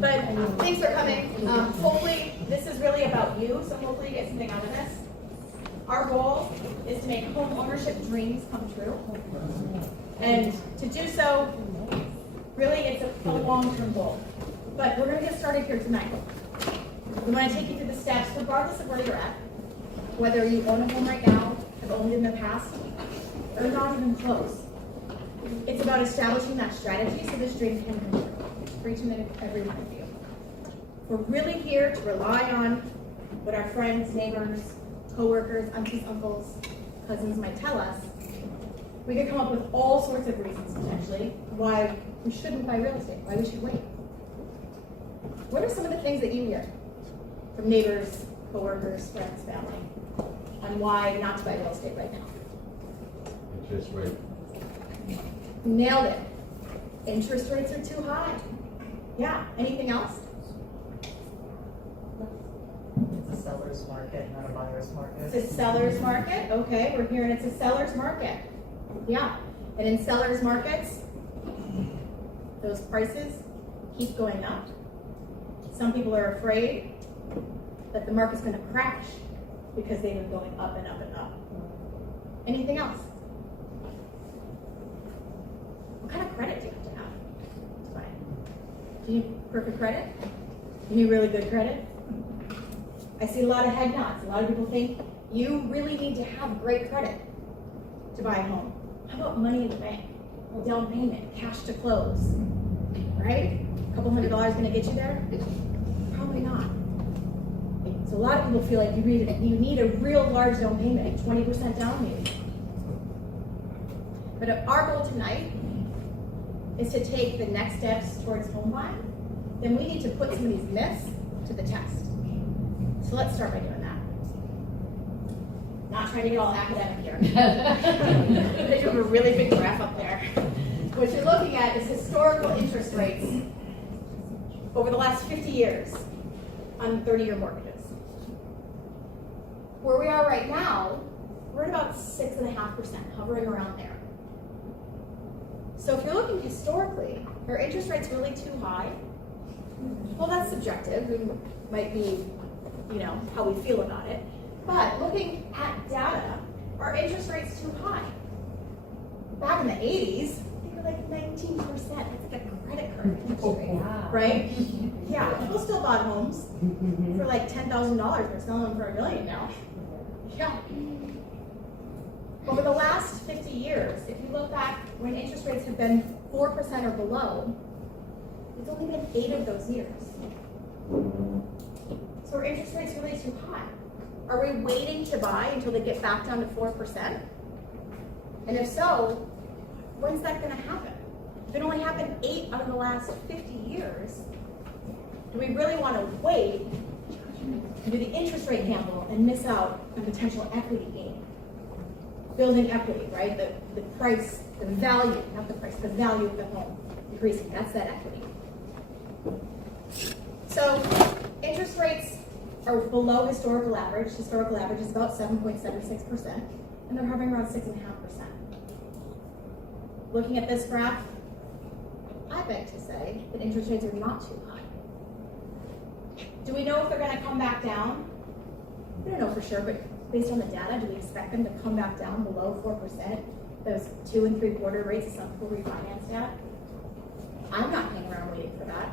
But thanks for coming. Hopefully, this is really about you, so hopefully you get something out of this. Our goal is to make home ownership dreams come true. And to do so, really it's a long-term goal. But we're going to get started here tonight. We want to take you through the steps, regardless of where you're at, whether you own a home right now, have owned in the past, or not even close. It's about establishing that strategy so this dream can come true for each and every one of you. We're really here to rely on what our friends, neighbors, coworkers, aunties, uncles, cousins might tell us. We could come up with all sorts of reasons, potentially, why we shouldn't buy real estate, why we should wait. What are some of the things that you hear from neighbors, coworkers, friends, family, on why not to buy real estate right now? Interest rate. Nailed it. Interest rates are too high. Yeah, anything else? It's a seller's market, not a buyer's market. It's a seller's market. Okay, we're hearing it's a seller's market. Yeah, and in seller's markets, those prices keep going up. Some people are afraid that the market's going to crash because they've been going up and up and up. Anything else? What kind of credit do you have to buy? Do you need perfect credit? Do you need really good credit? I see a lot of head nods. A lot of people think you really need to have great credit to buy a home. How about money in the bank? Down payment, cash to close, right? A couple $100 going to get you there? Probably not. So a lot of people feel like you need a real large down payment, like 20% down maybe. But our goal tonight is to take the next steps towards home buying. Then we need to put some of these myths to the test. So let's start by doing that. Not trying to get all academic here. They have a really big graph up there. What you're looking at is historical interest rates over the last 50 years on 30-year mortgages. Where we are right now, we're at about 6.5%, hovering around there. So if you're looking historically, are interest rates really too high? Well, that's subjective. It might be, how we feel about it. But looking at data, are interest rates too high? Back in the 80s, they were like 19%. That's like a credit card interest rate, right? Yeah, people still bought homes for like $10,000. They're selling them for $1 million now. Yeah. Over the last 50 years, if you look back when interest rates have been 4% or below, it's only been 8 of those years. So are interest rates really too high? Are we waiting to buy until they get back down to 4%? And if so, when's that going to happen? If it only happened 8 out of the last 50 years, do we really want to wait and do the interest rate gamble and miss out on potential equity gain? Building equity, right? The price, the value, not the price, the value of the home increasing. That's that equity. So interest rates are below historical average. Historical average is about 7.76%, and they're hovering around 6.5%. Looking at this graph, I beg to say that interest rates are not too high. Do we know if they're going to come back down? We don't know for sure, but based on the data, do we expect them to come back down below 4%? Those 2 3/4 rates that some people refinanced at? I'm not hanging around waiting for that.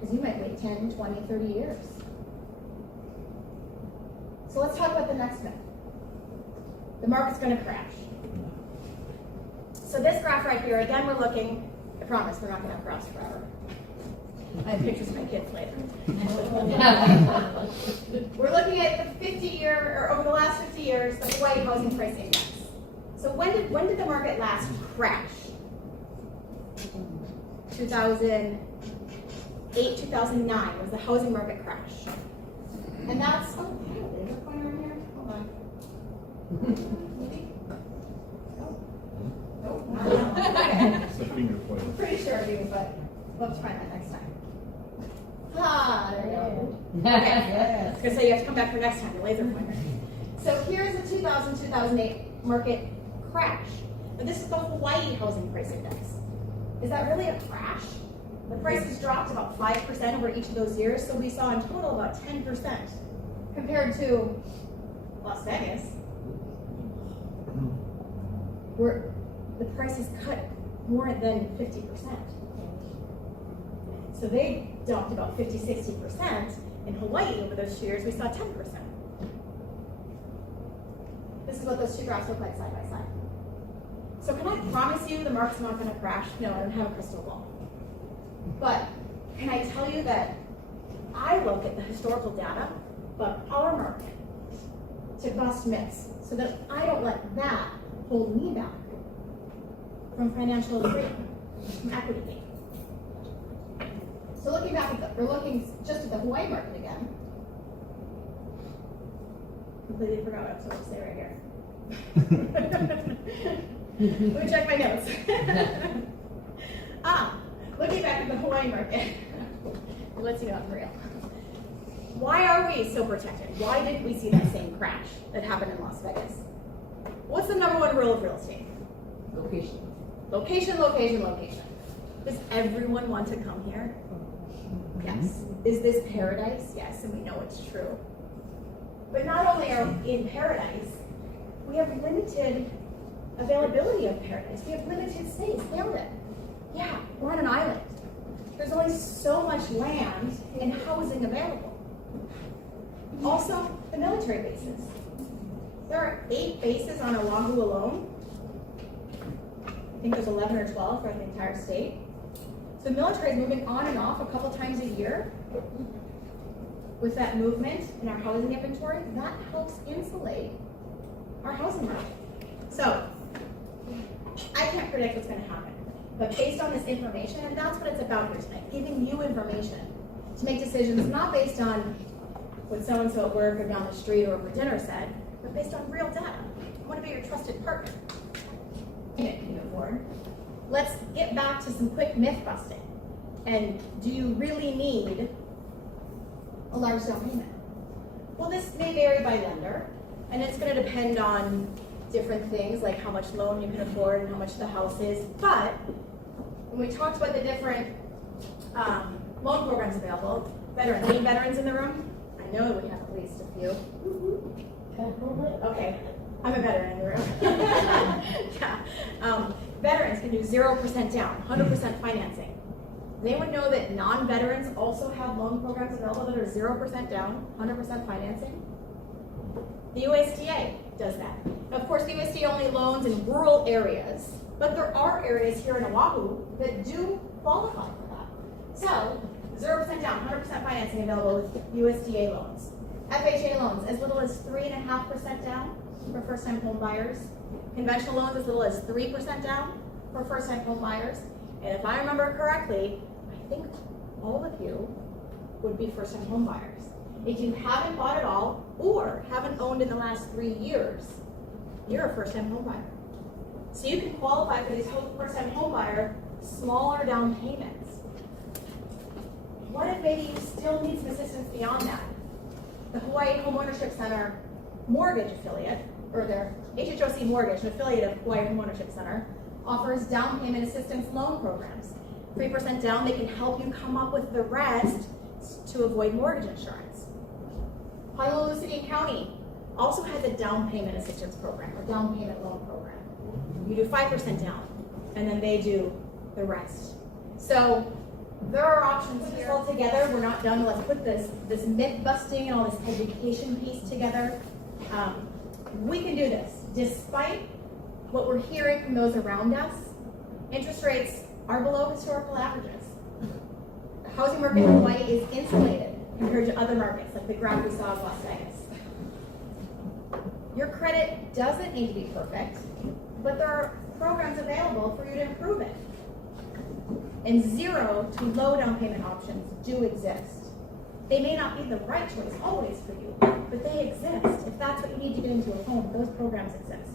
Because you might wait 10, 20, 30 years. So let's talk about the next myth. The market's going to crash. So this graph right here, again, we're looking, I promise we're not going to have graphs forever. I have pictures of my kids later. We're looking at the 50-year, or over the last 50 years, the Hawaii Housing Price Index. So when did the market last crash? 2008, 2009 was the housing market crash. And that's, oh, is there a pointer in here? Hold on. Maybe? Nope. Okay. It's a finger pointer. I'm pretty sure I do, but we'll have to find that next time. Ah, there we go. Okay. I was going to say you have to come back for next time, the laser pointer. So here's the 2000-2008 market crash. But this is the Hawaii Housing Price Index. Is that really a crash? The prices dropped about 5% over each of those years, so we saw in total about 10% compared to Las Vegas, where the prices cut more than 50%. So they dropped about 50–60%. In Hawaii, over those 2 years, we saw 10%. This is what those two graphs look like side by side. So can I promise you the market's not going to crash? No, I don't have a crystal ball. But can I tell you that I look at the historical data of our market to bust myths so that I don't let that hold me back from financial freedom, from equity gain. So looking back at we're looking just at the Hawaii market again. Completely forgot what I was supposed to say right here. Let me check my notes. Looking back at the Hawaii market. It lets you know I'm real. Why are we so protected? Why didn't we see that same crash that happened in Las Vegas? What's the #1 rule of real estate? Location. Location, location, location. Does everyone want to come here? Yes. Is this paradise? Yes, and we know it's true. But not only are we in paradise, we have limited availability of paradise. We have limited space. Nailed it. Yeah, we're on an island. There's only so much land and housing available. Also, the military bases. There are 8 bases on Oahu alone. I think there's 11 or 12 throughout the entire state. So the military is moving on and off a couple times a year. With that movement in our housing inventory, that helps insulate our housing market. So, I can't predict what's going to happen. But based on this information, and that's what it's about here tonight, giving you information to make decisions not based on what so-and-so at work or down the street or over dinner said, but based on real data. I want to be your trusted partner. Let's get back to some quick myth busting. And do you really need a large down payment? Well, this may vary by lender, and it's going to depend on different things like how much loan you can afford and how much the house is. But when we talked about the different loan programs available, veterans, any veterans in the room? I know we have at least a few. Okay, I'm a veteran in the room. Yeah. Veterans can do 0% down, 100% financing. Does anyone know that non-veterans also have loan programs available that are 0% down, 100% financing? The USDA does that. Of course, the USDA only loans in rural areas, but there are areas here in Oahu that do qualify for that. So, 0% down, 100% financing available with USDA loans. FHA loans, as little as 3.5% down for first-time home buyers. Conventional loans, as little as 3% down for first-time home buyers. And if I remember correctly, I think all of you would be first-time home buyers. If you haven't bought at all or haven't owned in the last 3 years, you're a first-time home buyer. So you can qualify for these first-time home buyer smaller down payments. What if maybe you still need some assistance beyond that? The Hawaii Homeownership Center mortgage affiliate, or their HHOC Mortgage, an affiliate of Hawaii Homeownership Center, offers down payment assistance loan programs. 3% down, they can help you come up with the rest to avoid mortgage insurance. Honolulu City and County also has a down payment assistance program, or down payment loan program. You do 5% down, and then they do the rest. So there are options here. All together, we're not done. Let's put this myth busting and all this education piece together. We can do this. Despite what we're hearing from those around us, interest rates are below historical averages. The housing market in Hawaii is insulated compared to other markets, like the graph we saw of Las Vegas. Your credit doesn't need to be perfect, but there are programs available for you to improve it. And 0 to low down payment options do exist. They may not be the right choice always for you, but they exist. If that's what you need to get into a home, those programs exist.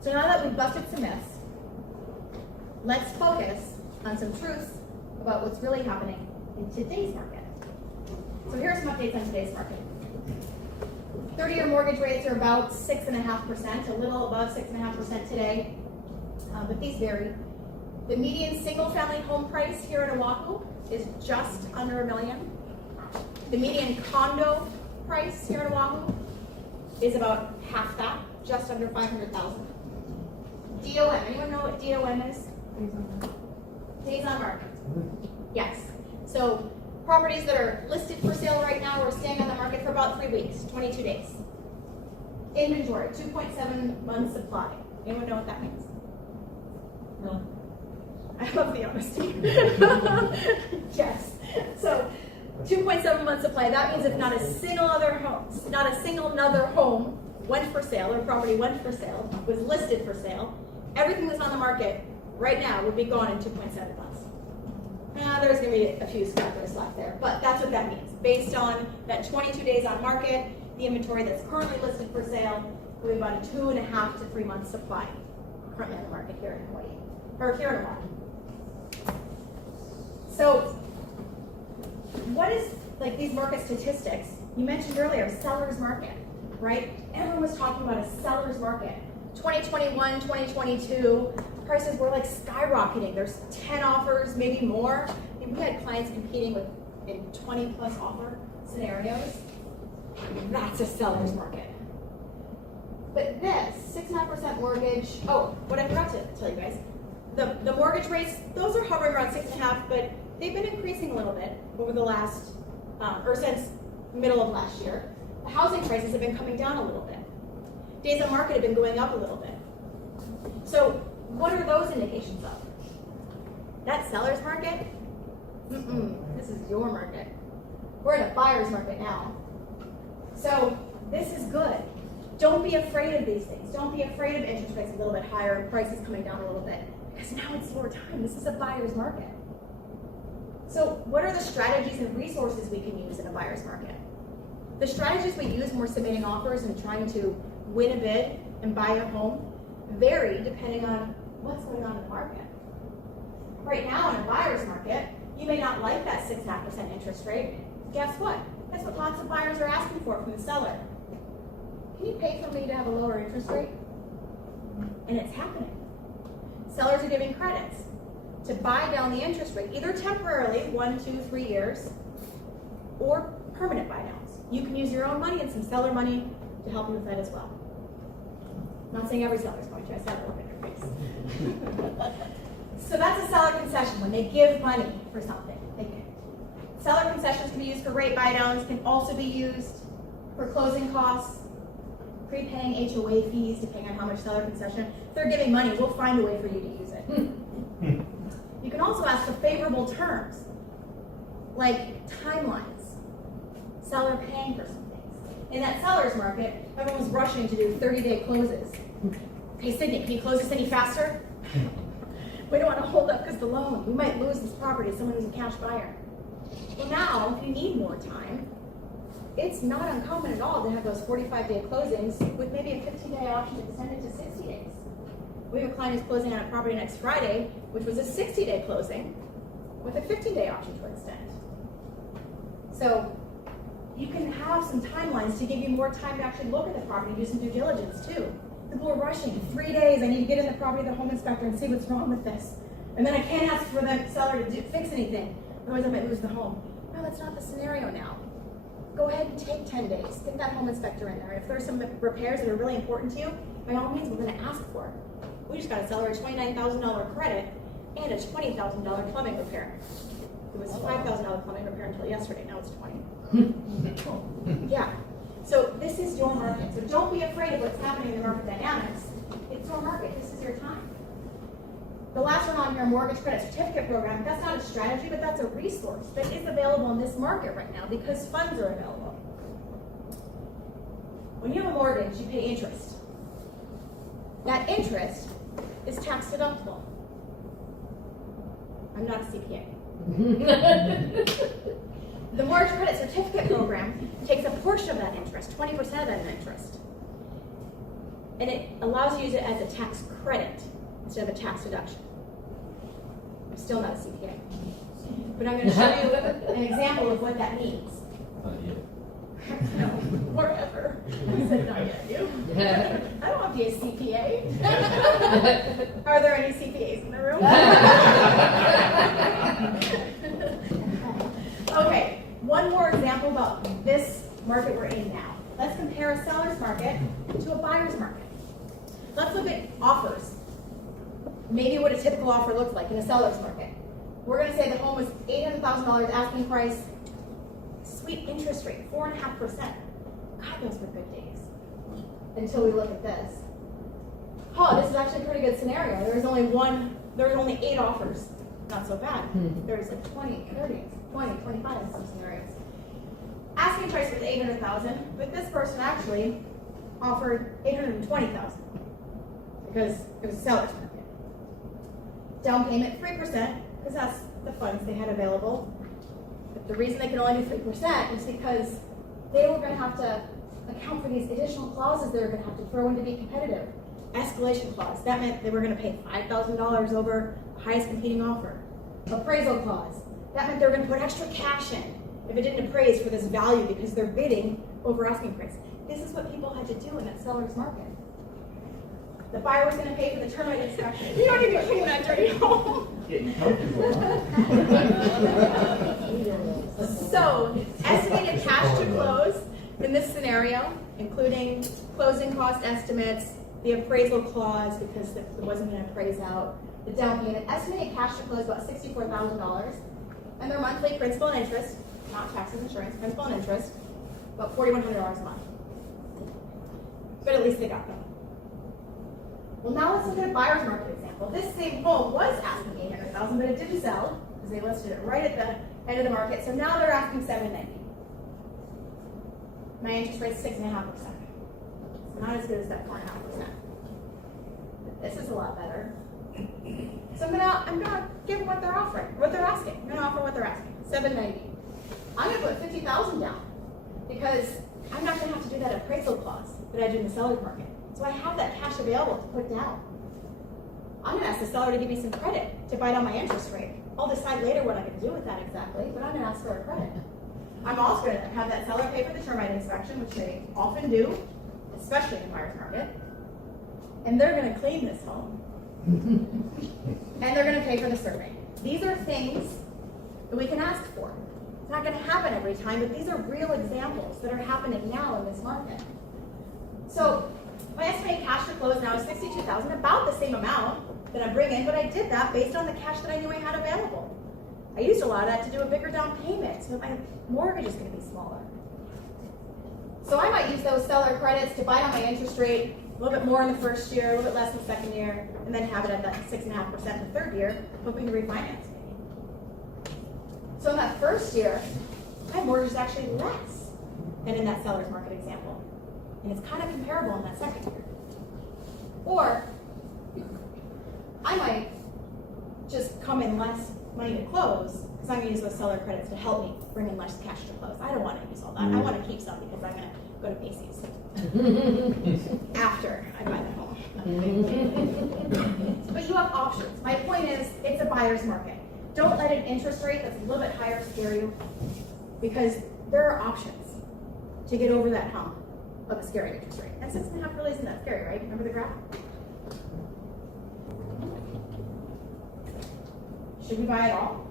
So now that we've busted some myths, let's focus on some truths about what's really happening in today's market. So here are some updates on today's market. 30-year mortgage rates are about 6.5%, a little above 6.5% today, but these vary. The median single-family home price here in Oahu is just under $1 million. The median condo price here in Oahu is about half that, just under 500,000. DOM, anyone know what DOM is? Days on market. Yes. So properties that are listed for sale right now are staying on the market for about 3 weeks, 22 days. Inventory, 2.7 months supply. Anyone know what that means? No. I love the honesty. Yes. So 2.7 months supply. That means if not a single other home went for sale, or property went for sale, was listed for sale, everything that's on the market right now would be gone in 2.7 months. There's going to be a few scrappers left there, but that's what that means. Based on that 22 days on market, the inventory that's currently listed for sale will be about a 2.5 to 3 months supply currently on the market here in Hawaii, or here in Oahu. So, what is, like, these market statistics? You mentioned earlier, seller's market, right? Everyone was talking about a seller's market. 2021, 2022, prices were like skyrocketing. There's 10 offers, maybe more. I mean, we had clients competing with in 20 plus offer scenarios. That's a seller's market. But this 6.5% mortgage, oh, what I forgot to tell you guys, the mortgage rates, those are hovering around 6.5%, but they've been increasing a little bit over the last, or since middle of last year. The housing prices have been coming down a little bit. Days on market have been going up a little bit. So what are those indications of? That seller's market? This is your market. We're in a buyer's market now. So this is good. Don't be afraid of these things. Don't be afraid of interest rates a little bit higher and prices coming down a little bit, because now it's your time. This is a buyer's market. So what are the strategies and resources we can use in a buyer's market? The strategies we use when we're submitting offers and trying to win a bid and buy a home vary depending on what's going on in the market. Right now in a buyer's market, you may not like that 6.5% interest rate. Guess what? That's what lots of buyers are asking for from the seller. Can you pay for me to have a lower interest rate? And it's happening. Sellers are giving credits to buy down the interest rate, either temporarily, 1, 2, 3 years, or permanent buy downs. You can use your own money and some seller money to help you with that as well. I'm not saying every seller's going to, I saw that look in your face. So that's a seller concession, when they give money for something. Seller concessions can be used for rate buy downs, can also be used for closing costs, prepaying HOA fees, depending on how much seller concession. If they're giving money, we'll find a way for you to use it. You can also ask for favorable terms, like timelines, seller paying for some things. In that seller's market, everyone was rushing to do 30-day closes. Hey Sydney, can you close this any faster? We don't want to hold up because the loan. We might lose this property to someone who's a cash buyer. Well now, if you need more time, it's not uncommon at all to have those 45-day closings with maybe a 15-day option to extend it to 60 days. We have a client who's closing on a property next Friday, which was a 60-day closing with a 15-day option to extend. So you can have some timelines to give you more time to actually look at the property, do some due diligence too. People are rushing. 3 days, I need to get in the property to the home inspector and see what's wrong with this. And then I can't ask for the seller to fix anything, otherwise I might lose the home. No, that's not the scenario now. Go ahead and take 10 days. Get that home inspector in there. If there's some repairs that are really important to you, by all means, we're going to ask for it. We just got a seller a $29,000 credit and a $20,000 plumbing repair. It was $5,000 plumbing repair until yesterday. Now it's $20,000. Yeah. So this is your market. So don't be afraid of what's happening in the market dynamics. It's your market. This is your time. The last one on here, mortgage credit certificate program, that's not a strategy, but that's a resource that is available in this market right now because funds are available. When you have a mortgage, you pay interest. That interest is tax deductible. I'm not a CPA. The mortgage credit certificate program takes a portion of that interest, 20% of that interest, and it allows you to use it as a tax credit instead of a tax deduction. I'm still not a CPA, but I'm going to show you an example of what that means. No, forever. I said, not yet, you. I don't want to be a CPA. Are there any CPAs in the room? Okay, one more example about this market we're in now. Let's compare a seller's market to a buyer's market. Let's look at offers. Maybe what a typical offer looks like in a seller's market. We're going to say the home was $800,000 asking price, sweet interest rate, 4.5%. God, those were good days. Until we look at this. Oh, this is actually a pretty good scenario. There was only 8 offers. Not so bad. There was like 20, 30, 20, 25 in some scenarios. Asking price was $800,000, but this person actually offered $820,000 because it was a seller's market. Down payment 3%, because that's the funds they had available. But the reason they could only do 3% is because they were going to have to account for these additional clauses they were going to have to throw in to be competitive. Escalation clause, that meant they were going to pay $5,000 over the highest competing offer. Appraisal clause, that meant they were going to put extra cash in if it didn't appraise for this value because they're bidding over asking price. This is what people had to do in that seller's market. The buyer was going to pay for the termite inspection. You don't even clean that dirty home. Getting comfortable. So, estimated cash to close in this scenario, including closing cost estimates, the appraisal clause because it wasn't going to appraise out, the down payment, estimated cash to close about $64,000, and their monthly principal and interest, not taxes, insurance, principal and interest, about $4,100 a month. But at least they got them. Well, now let's look at a buyer's market example. This same home was asking $800,000, but it didn't sell because they listed it right at the end of the market. So now they're asking $790,000. My interest rate's 6.5%. So not as good as that 4.5%. But this is a lot better. So I'm gonna give them what they're offering, what they're asking. I'm gonna offer what they're asking, $790,000. I'm gonna put $50,000 down because I'm not gonna have to do that appraisal clause that I do in the seller's market. So I have that cash available to put down. I'm going to ask the seller to give me some credit to buy down my interest rate. I'll decide later what I'm going to do with that exactly, but I'm going to ask for a credit. I'm also going to have that seller pay for the termite inspection, which they often do, especially in the buyer's market. And they're going to clean this home. And they're going to pay for the survey. These are things that we can ask for. It's not going to happen every time, but these are real examples that are happening now in this market. So my estimated cash to close now is $62,000, about the same amount that I bring in, but I did that based on the cash that I knew I had available. I used a lot of that to do a bigger down payment, so my mortgage is going to be smaller. So I might use those seller credits to buy down my interest rate a little bit more in the first year, a little bit less in the second year, and then have it at that 6.5% in the third year, hoping to refinance maybe. So in that first year, my mortgage is actually less than in that seller's market example. And it's kind of comparable in that second year. Or I might just come in less money to close because I'm going to use those seller credits to help me bring in less cash to close. I don't want to use all that. I want to keep some because I'm going to go to Macy's after I buy the home. But you have options. My point is, it's a buyer's market. Don't let an interest rate that's a little bit higher scare you because there are options to get over that hump of a scary interest rate. And 6.5 really isn't that scary, right? Remember the graph? Should we buy it all?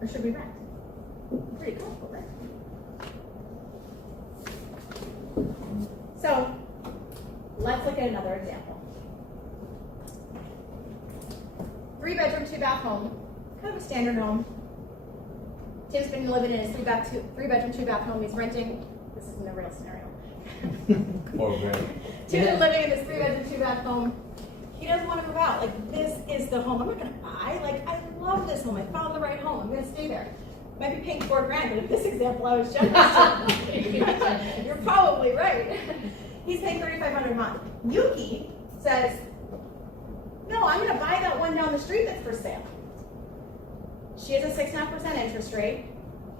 Or should we rent? Pretty comfortable, right? So, let's look at another example. 3-bedroom, 2-bath home. Kind of a standard home. Tim's been living in his 3-bedroom, 2-bath home. He's renting. This isn't a real scenario. Tim's been living in this 3-bedroom, 2-bath home. He doesn't want to move out. Like, this is the home I'm not going to buy. Like, I love this home. I found the right home. I'm going to stay there. Might be paying $4,000, but in this example, I was generous. You're probably right. He's paying $3,500 a month. Yuki says, no, I'm going to buy that one down the street that's for sale. She has a 6.5% interest rate,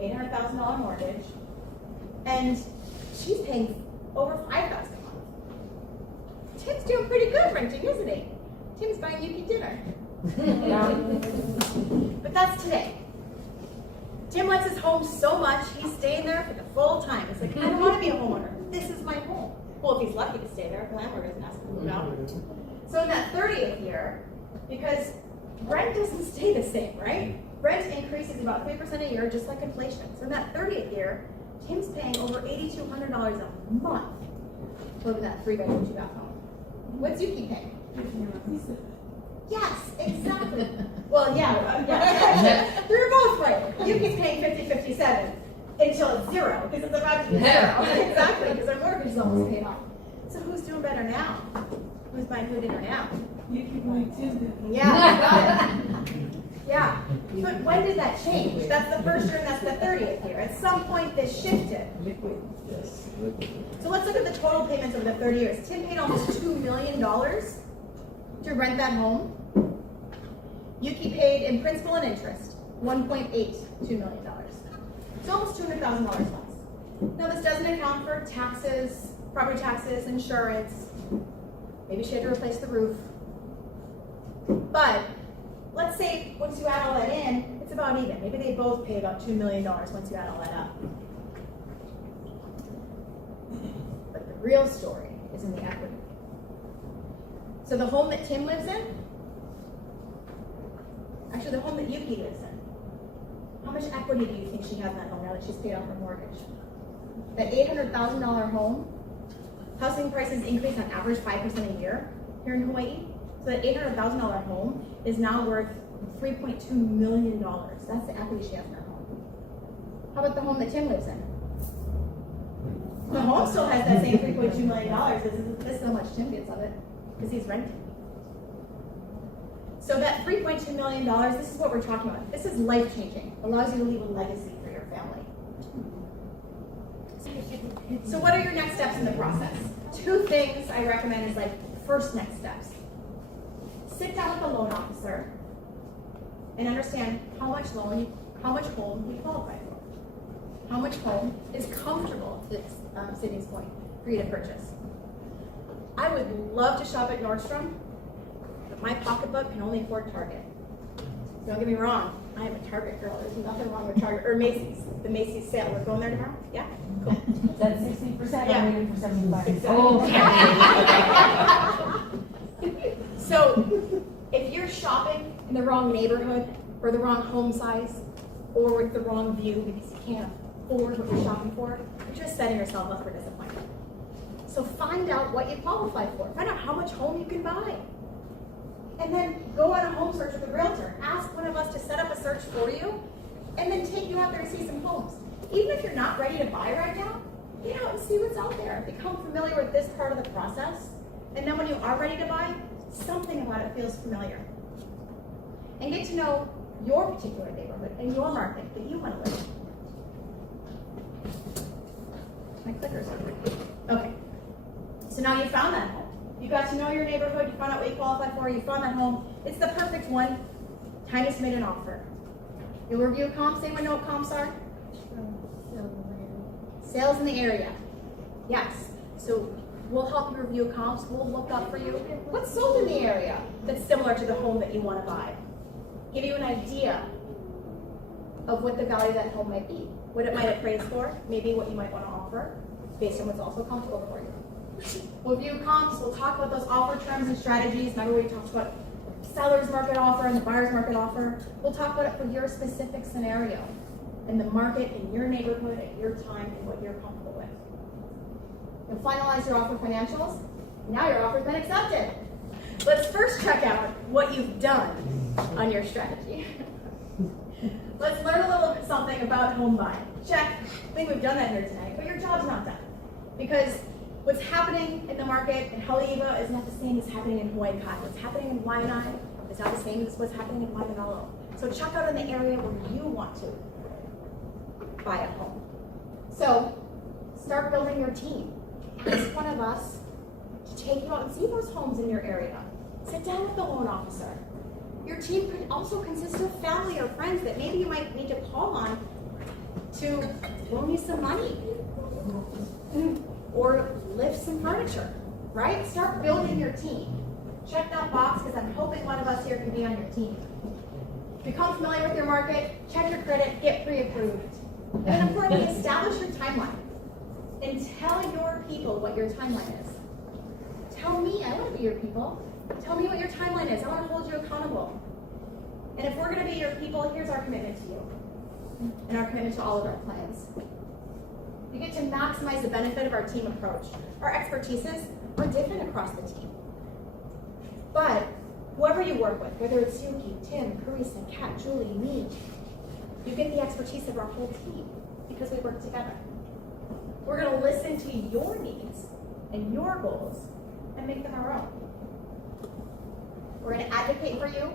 $800,000 mortgage, and she's paying over $5,000 a month. Tim's doing pretty good renting, isn't he? Tim's buying Yuki dinner. But that's today. Tim loves his home so much, he's staying there for the full time. He's like, I don't want to be a homeowner. This is my home. Well, if he's lucky to stay there, the landlord doesn't ask him to move out. So in that 30th year, because rent doesn't stay the same, right? Rent increases about 3% a year, just like inflation. So in that 30th year, Tim's paying over $8,200 a month for that 3-bedroom, 2-bath home. What's Yuki paying? Yes, exactly. Well, yeah. We were both right. Yuki's paying 50-57 until it's zero, because it's about to be zero. Exactly, because our mortgage is almost paid off. So who's doing better now? Who's buying food dinner now? Yuki buying Tinder. Yeah, got it. Yeah. But when did that change? That's the first year and that's the 30th year. At some point this shifted. Yes, liquid. So let's look at the total payments over the 30 years. Tim paid almost $2 million to rent that home. Yuki paid in principal and interest $1.82 million. So almost $200,000 less. Now this doesn't account for taxes, property taxes, insurance. Maybe she had to replace the roof. But let's say once you add all that in, it's about even. Maybe they both pay about $2 million once you add all that up. But the real story is in the equity. So the home that Tim lives in, actually the home that Yuki lives in, how much equity do you think she has in that home now that she's paid off her mortgage? That $800,000 home, housing prices increase on average 5% a year here in Hawaii. So that $800,000 home is now worth $3.2 million. That's the equity she has in her home. How about the home that Tim lives in? The home still has that same $3.2 million. This is how much Tim gets of it, because he's renting. So that $3.2 million, this is what we're talking about. This is life-changing. Allows you to leave a legacy for your family. So what are your next steps in the process? 2 things I recommend is like first next steps. Sit down with the loan officer and understand how much home you qualify for. How much home is comfortable to Sydney's point for you to purchase. I would love to shop at Nordstrom, but my pocketbook can only afford Target. Don't get me wrong, I am a Target girl. There's nothing wrong with Target or Macy's. The Macy's sale. We're going there tomorrow? Yeah? Cool. Is that 60% Yeah. or waiting for 75%? Okay. So, if you're shopping in the wrong neighborhood, or the wrong home size, or with the wrong view because you can't afford what you're shopping for, you're just setting yourself up for disappointment. So find out what you qualify for. Find out how much home you can buy. And then go on a home search with a realtor. Ask one of us to set up a search for you, and then take you out there to see some homes. Even if you're not ready to buy right now, get out and see what's out there. Become familiar with this part of the process. And then when you are ready to buy, something about it feels familiar. And get to know your particular neighborhood and your market that you want to live in. My clicker's on. Okay. So now you found that home. You got to know your neighborhood, you found out what you qualify for, you found that home. It's the perfect one. Time to submit an offer. You'll review comps. Anyone know what comps are? Sales in the area. Yes. So we'll help you review comps. We'll look up for you what's sold in the area that's similar to the home that you want to buy. Give you an idea of what the value of that home might be, what it might appraise for, maybe what you might want to offer, based on what's also comfortable for you. We'll review comps. We'll talk about those offer terms and strategies. Remember we talked about the seller's market offer and the buyer's market offer. We'll talk about it for your specific scenario and the market in your neighborhood at your time and what you're comfortable with. You'll finalize your offer financials. Now your offer's been accepted. Let's first check out what you've done on your strategy. Let's learn a little bit something about home buying. Check. I think we've done that here tonight, but your job's not done. Because what's happening in the market in Haleiwa is not the same as happening in Hawaii Kai. What's happening in Waianae is not the same as what's happening in Waimanalo. So check out in the area where you want to buy a home. So start building your team. Ask one of us to take you out and see those homes in your area. Sit down with the loan officer. Your team could also consist of family or friends that maybe you might need to call on to loan you some money or lift some furniture, right? Start building your team. Check that box because I'm hoping one of us here can be on your team. Become familiar with your market, check your credit, get pre-approved. And then importantly, establish your timeline. And tell your people what your timeline is. Tell me, I want to be your people. Tell me what your timeline is. I want to hold you accountable. And if we're going to be your people, here's our commitment to you. And our commitment to all of our plans. You get to maximize the benefit of our team approach. Our expertises are different across the team. But whoever you work with, whether it's Yuki, Tim, Carissa, Kat, Julie, me, you get the expertise of our whole team because we work together. We're going to listen to your needs and your goals and make them our own. We're going to advocate for you.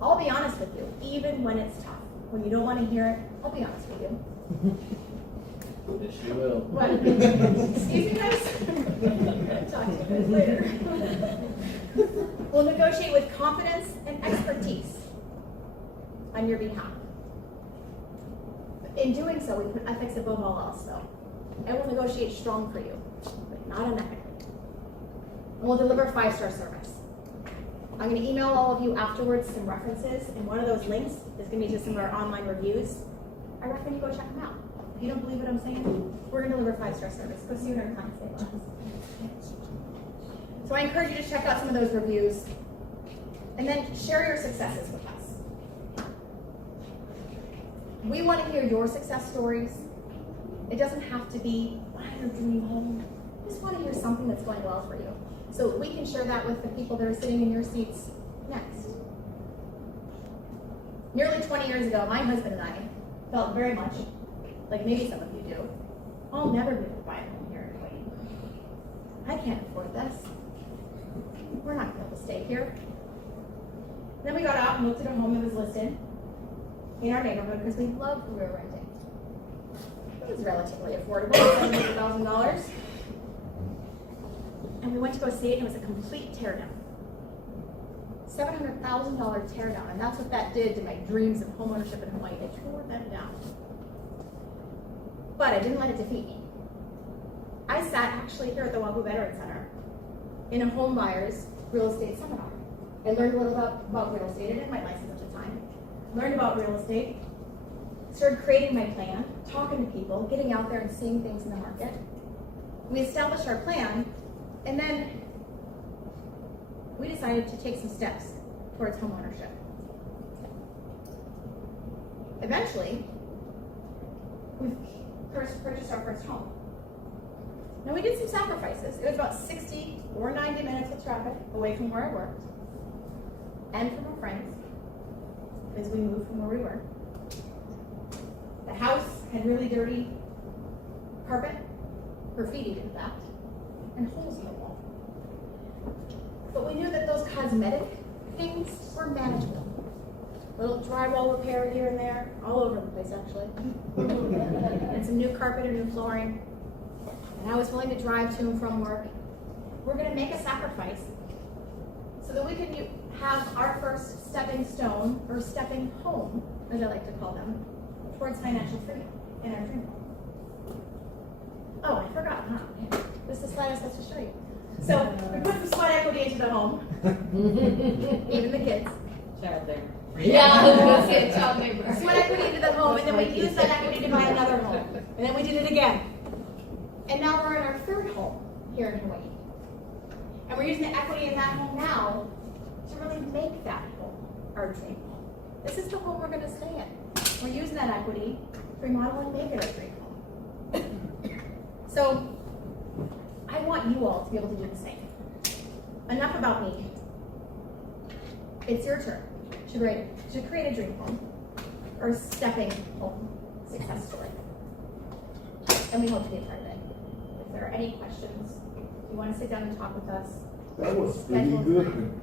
I'll be honest with you, even when it's tough. When you don't want to hear it, I'll be honest with you. Yes, you will. What? Excuse me, guys? Talk to you guys later. We'll negotiate with confidence and expertise on your behalf. In doing so, we put ethics above all else, though. And we'll negotiate strong for you, but not unethically. And we'll deliver 5-star service. I'm going to email all of you afterwards some references, and one of those links is going to be to some of our online reviews. I recommend you go check them out. If you don't believe what I'm saying, we're going to deliver 5-star service. Go see what our clients say about us. So I encourage you to check out some of those reviews, and then share your successes with us. We want to hear your success stories. It doesn't have to be buy your dream home. We just want to hear something that's going well for you, so we can share that with the people that are sitting in your seats next. Nearly 20 years ago, my husband and I felt very much like maybe some of you do. I'll never be able to buy a home here in Hawaii. I can't afford this. We're not going to be able to stay here. Then we got out and looked at a home that was listed in our neighborhood because we loved who we were renting. It was relatively affordable, $700,000. And we went to go see it, and it was a complete teardown. $700,000 teardown, and that's what that did to my dreams of homeownership in Hawaii. It tore them down. But I didn't let it defeat me. I sat actually here at the Oahu Veterans Center in a home buyer's real estate seminar. I learned a little about real estate. I didn't have my license at the time. Learned about real estate, started creating my plan, talking to people, getting out there and seeing things in the market. We established our plan, and then we decided to take some steps towards home ownership. Eventually, we purchased our first home. Now we did some sacrifices. It was about 60 or 90 minutes of traffic away from where I worked and from our friends as we moved from where we were. The house had really dirty carpet, graffiti in fact, and holes in the wall. But we knew that those cosmetic things were manageable. Little drywall repair here and there, all over the place actually. And some new carpet and new flooring. And I was willing to drive to and from work. We're going to make a sacrifice so that we could have our first stepping stone, or stepping home, as I like to call them, towards financial freedom in our dream home. Oh, I forgot, huh? This is the slide I was supposed to show you. So we put some sweat equity into the home, even the kids. Child there. Yeah, let's child labor. Sweat equity into the home, and then we used that equity to buy another home. And then we did it again. And now we're in our third home here in Hawaii. And we're using the equity in that home now to really make that home our dream home. This is the home we're going to stay in. We're using that equity to remodel and make it our dream home. So I want you all to be able to do the same. Enough about me. It's your turn to create a dream home or a stepping home success story. And we hope to be a part of it. If there are any questions, if you want to sit down and talk with us, That was pretty good.